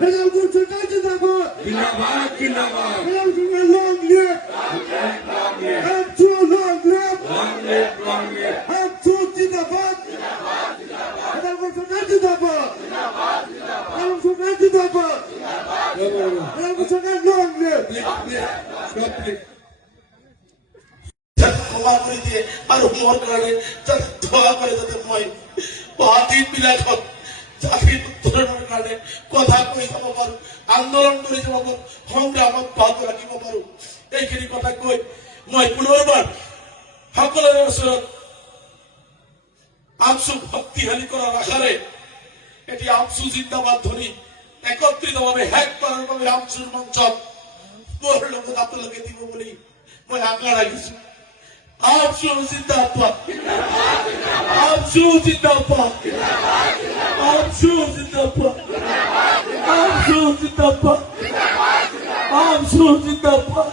হেলালপুর সরকার জিন্দাবাদ জিন্দাবাদ জিন্দাবাদ Helalpur long live Amsu long live Amsu জিন্দাবাদ হেলালপুর সরকার জিন্দাবাদ হেলালপুর সরকার জিন্দাবাদ হেলালপুর সরকার লং লিভ ক্ষমা করে দিয়ে আর মোর কারণে যাতে দোয়া করে যাতে মই বাতিল বিলাক হোক জাতির উত্তরণের কারণে কথা কই যাব পারো আন্দোলন করে যাব পারো সংগ্রামত ভালো রাখিব পারো এইখিনি কথা কই মই পুনৰবাৰ সকলোৰে ওচৰত আমসু শক্তিশালী কৰাৰ আশাৰে এটি আমসু জিন্দাবাদ ধ্বনি একত্ৰিতভাৱে শেষ কৰাৰ বাবে আমসুৰ মঞ্চত মোৰ লগত আপোনালোকে দিব বুলি মই আশা ৰাখিছো আমসু জিন্দাবাদ আমসু জিন্দাবাদ আমসু জিন্দাবাদ আমসু জিন্দাবাদ আমসু জিন্দাবাদ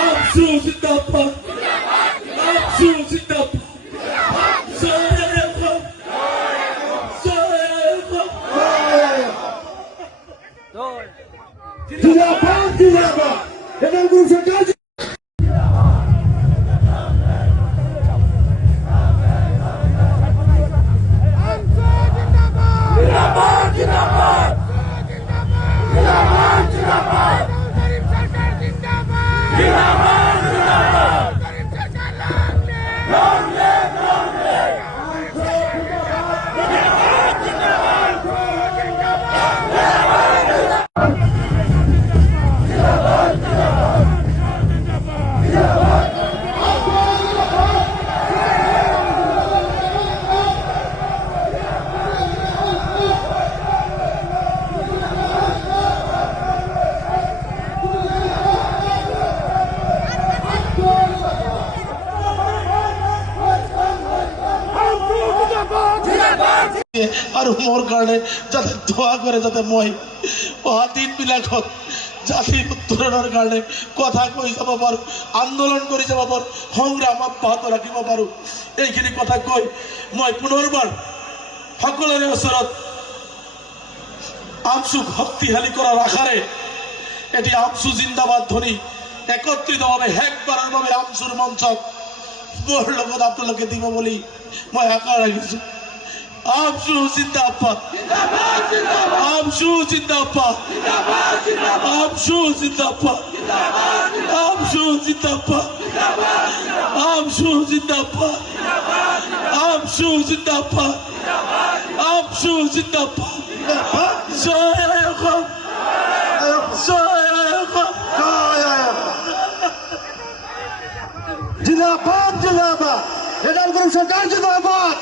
আমসু জিন্দাবাদ আমসু জিন্দাবাদ জিন্দাবাদ জিন্দাবাদ হেলালপুর সরকার আৰু মোৰ কাৰণে যাতে দোৱা কৰে যাতে মই অহা দিনবিলাক হোক জাতিৰ উত্তৰণৰ কাৰণে কথা কৈ যাব পাৰো আন্দোলন কৰি যাব পাৰো সংগ্ৰাম অব্যাহত ৰাখিব পাৰো এইখিনি কথা কৈ মই পুনৰবাৰ সকলোৰে ওচৰত আমসুক শক্তিশালী কৰাৰ আশাৰে এটি আমসু জিন্দাবাদ ধ্বনি একত্ৰিতভাৱে শেষ কৰাৰ বাবে আমসুৰ মঞ্চত মোৰ লগত আপোনালোকে দিব বুলি মই আশা ৰাখিছো আমসু জিন্দাবাদ আমসু জিন্দাবাদ আমসু জিন্দাবাদ আমসু জিন্দাবাদ আমসু জিন্দাবাদ আমসু জিন্দাবাদ আমসু জিন্দাবাদ জয় অসম জয় অসম জিন্দাবাদ জিন্দাবাদ হেলালপুর সরকার জিন্দাবাদ